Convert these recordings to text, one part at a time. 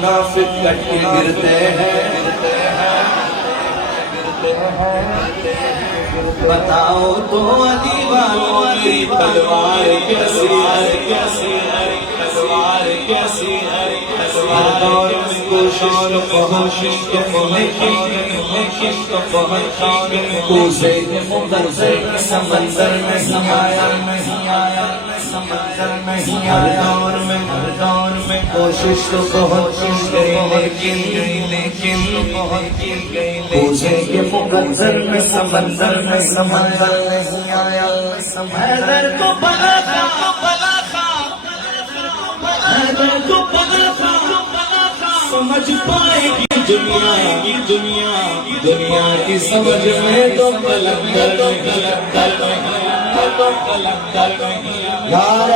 منافق کٹ کے گرتے ہیں بتاؤ تو علی والوں کی تلوار کیسی ہے ہر دور میں کوشش کے کوزے مقدر سمندر نہیں آیا ہر دور میں کوشش تو بہت گئی لیکن کوزے کے مقدر میں سمندر نہیں آیا حیدر کو بلا تھا سمجھ پائے گی دنیا کی سمجھ میں تو قلندر یار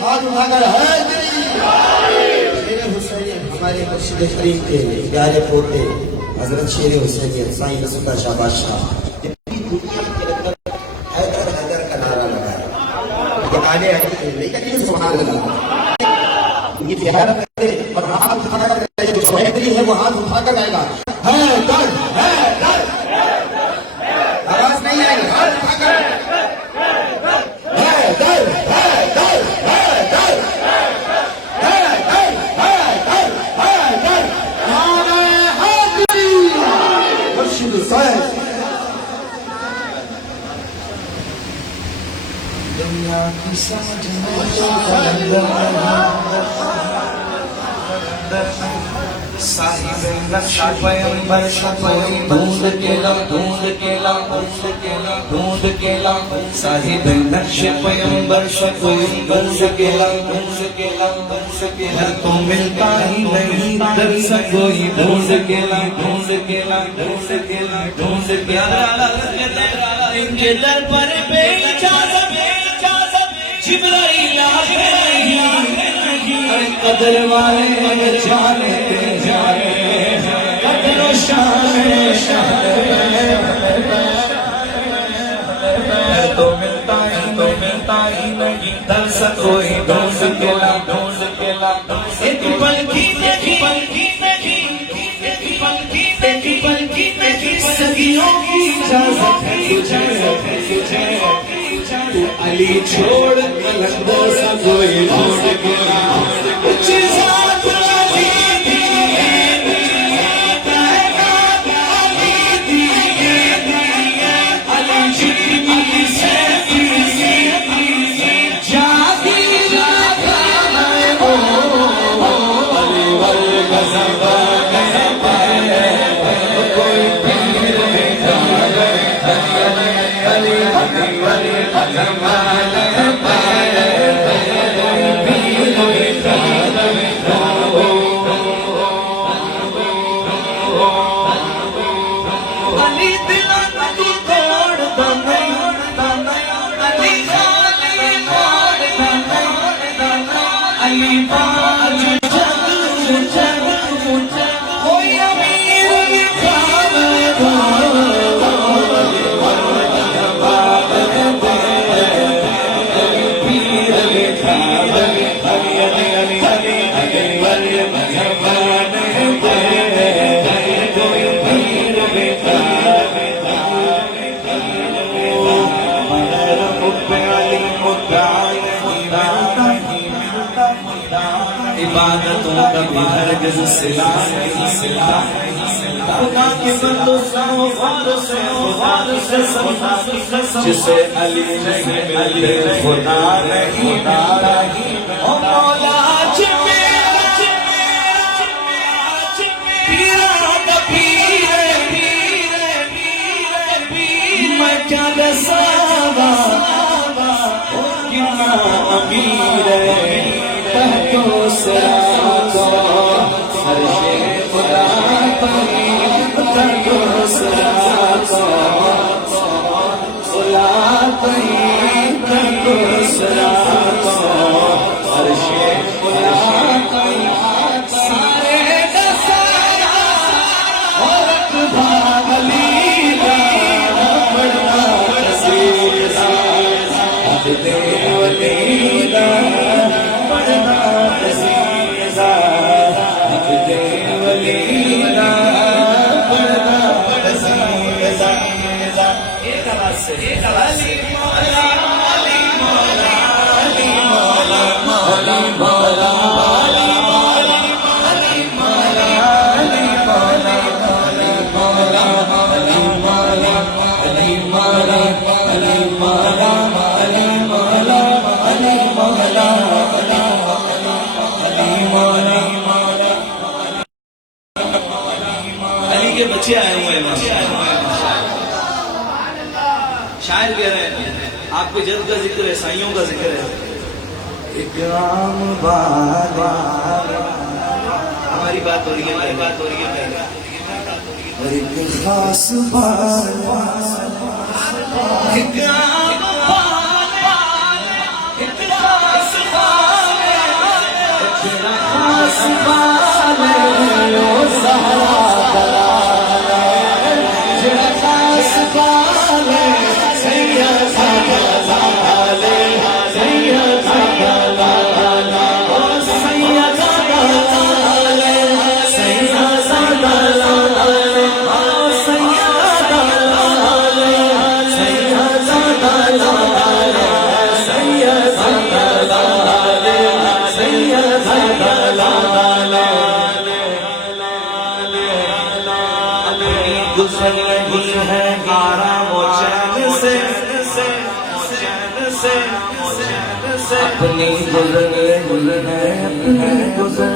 ہاتھ اٹھا کر حیدری شیر حسین ہمارے مرشد کریم کے پیارے پوتے حضرت شیر حسین سائیں نصر اللہ شاہ بادشاہ حیدر کا نعرہ لگایا یہ آنے لیکن سبحان اللہ یہ پیارا کرے اور ہاتھ اٹھا کر جو حیدری ہے وہ ہاتھ اٹھا کر آئے گا حیدر آواز نہیں آئے گی ہاتھ اٹھا کر دنیا کی سمجھ میں صاحب نقش پیمبر کوئی ڈھونڈ کے لا صاحب نقش پیمبر کوئی ڈھونڈ کے لا تو ملتا ہی نہیں در سے کوئی ڈھونڈ کے لا ان کے در پر بے اجازت جبرائیل آئے قدر والے جانے قدر و شان تو ملتا ہی نہیں در سے کوئی ڈھونڈ کے لا ایک پل کی صدیوں کی اجازت ہے تجھے تو علی چھوڑ قلندر سا کوئی ڈھونڈ کے لا کچھ ذات علی دی علی جتنی سے جاتی لگا ہے علی والغضب کوئی پیر علی عبادتوں کا بھی ہرگز صلہ خدا کے بندو غار سے جسے علی نہیں ملے خدا نہیں او مولا میں کیا رساوا کتنا امیر ہے تو سرا عرش خدا پر تو سرا خدا پر تو سرا عرش خدا سارے دسایا اور بھاگ لیلا بڑا عزیزا عبد ولیلا بڑا عزیزا پہ جد کا ذکر ہے، سائیوں کا ذکر ہے. اکرام والا ہماری بات ہو رہی ہے، بات ہو رہی ہے. اور ایک خاص والا اکرام والا، اخلاص والا، اخلاص والا، او زہرا دلالہ، اخلاص والا، سید دلالہ، سید دلالہ، او سید دلالہ، سید دلالہ، او سید دلالہ، سید دلالہ، سید دلالہ، سید دلالہ. گزر رہی ہے آرام و چین سے، اپنی گزر ہے، اپنی گزر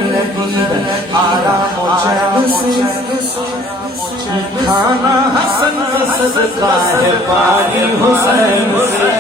ہے آرام و چین سے. کھانا حسن کا صدقہ ہے پانی حسین سے.